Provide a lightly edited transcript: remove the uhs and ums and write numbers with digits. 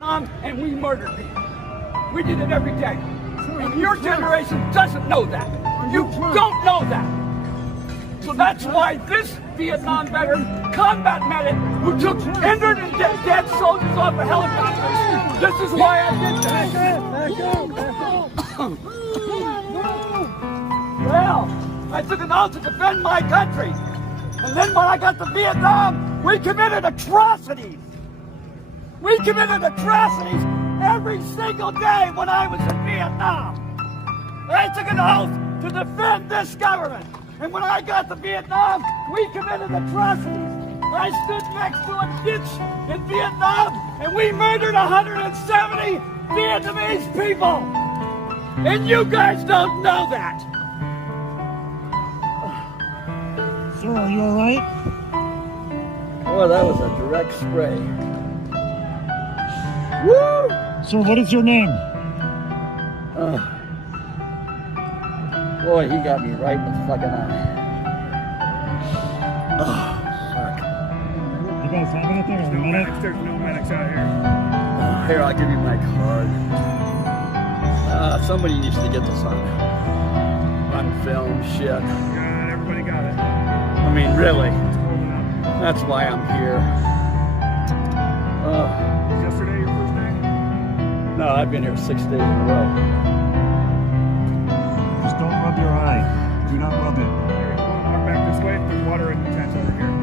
And we murdered people. We did it every day. And your generation doesn't know that. You don't know that. So that's why this Vietnam veteran, combat medic, who took injured and dead soldiers off the helicopters, this is why I did that. Well, I took an oath to defend my country. And then when I got to Vietnam, we committed atrocities. We committed atrocities every single day when I was in Vietnam. I took an oath to defend this government. And when I got to Vietnam, we committed atrocities. I stood next to a ditch in Vietnam, and we murdered 170 Vietnamese people. And you guys don't know that. Sir, are you all right? Boy, that was a direct spray. Woo! Sir, what is your name? Boy, he got me right in the fucking eye. Oh, fuck. You guys have anything? There's no medics. There's no medics out here. Here, I'll give you my card. Somebody needs to get this on film, shit. Yeah, everybody got it. I mean, really. It's cold enough. That's why I'm here. Was yesterday your first day? No, I've been here 6 days in a row. Just don't rub your eye. Do not rub it. Here, you want to walk back this way? There's water in the tent over here.